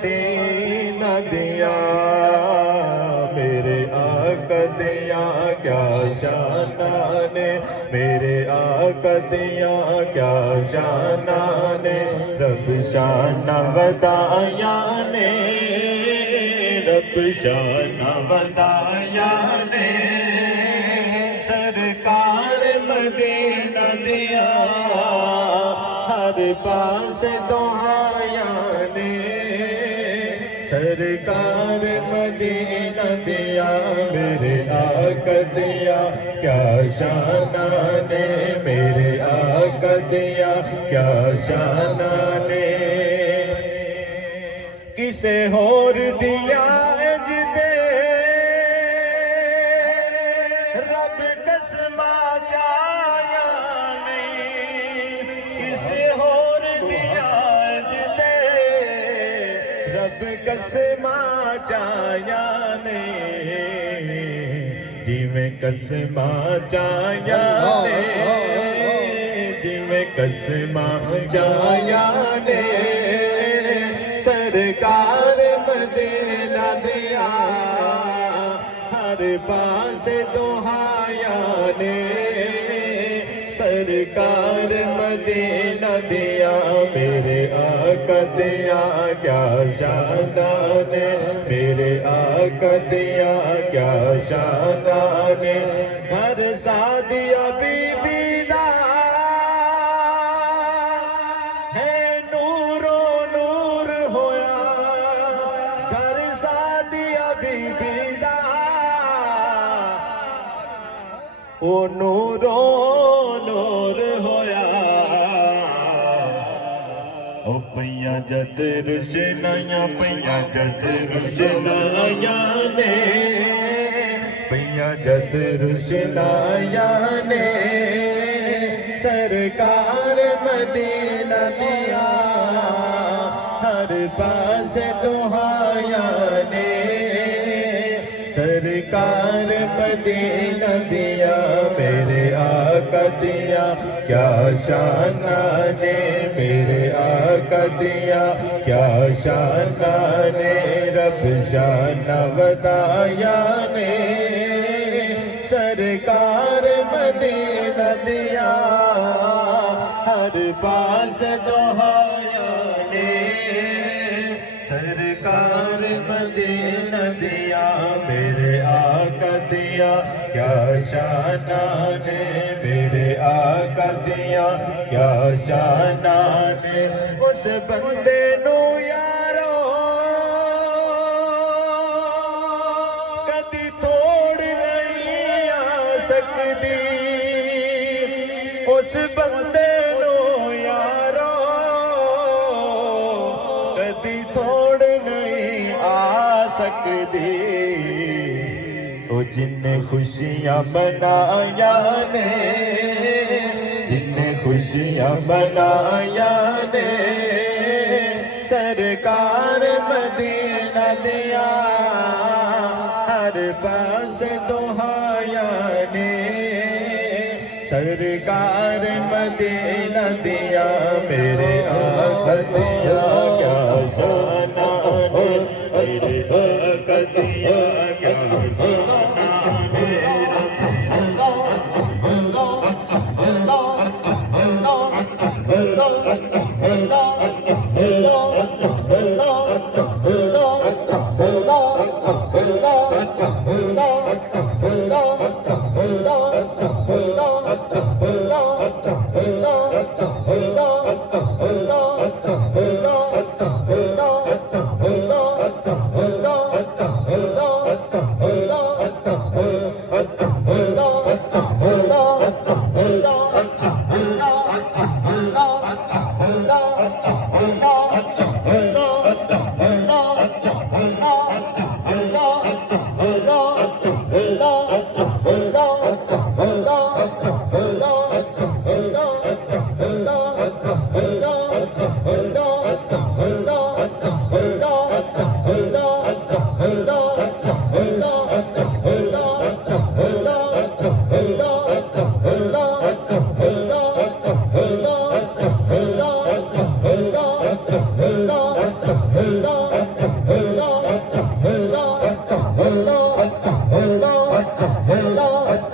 مدینہ دیا میرے آقا دیا کیا شان ہے میرے آقا دیا کیا شان ہے رب شان ودایا نے رب شان ودایا نے سرکار مدینہ دیا ہر پاس دعایا نے سرکار مدینہ دیا میرے آقا دیا کیا شان ہے میرے آقا دیا کیا شان ہے کسے اور دیا اجدے رب قسمہ چایا نہیں کسے اور دیا اجدے رب قسمہ چایا نہیں جی میں قسمہ چایا نہیں جی میں قسمہ چایا نہیں سرکار مدینہ دیا ہر پاس دعایا نے سرکار مدینہ دیا میرے آقا دیا کیا شان ہے میرے آقا دیا کیا شان ہے گھر سعدیہ بی بی دا ہے نور و نور ہویا گھر سعدیہ بی بی دا او نور و نور ہویا او پیا جد روشنائیاں پیا جد روشنائیاں نے پیا جد روشنائیاں نے سرکار مدینہ دیا ہر پاس دعایا نے سرکار مدینہ دیا میرے آقا دیا کیا شان ہے میرے آقا دیا کیا شان ہے رب شان ودایا نے سرکار مدینہ دیا ہر پاس دعایا نے سرکار مدینہ دیا میرے آقا دیا کیا شان ہے میرے آقا دیا کیا شان ہے اس بندے نو یارو کدی توڑ نہیں آ سکتی اس بندے نو یارو کدی توڑ نہیں آ سکتی او جن نے خوشیاں منایا نے جن نے خوشیاں منایا نے سرکار مدینہ دیا ہر پاس دعایا نے سرکار مدینہ دیا میرے آقا دیا کیا شان ہے میرے آقا دیا کیا شان ہے اللہ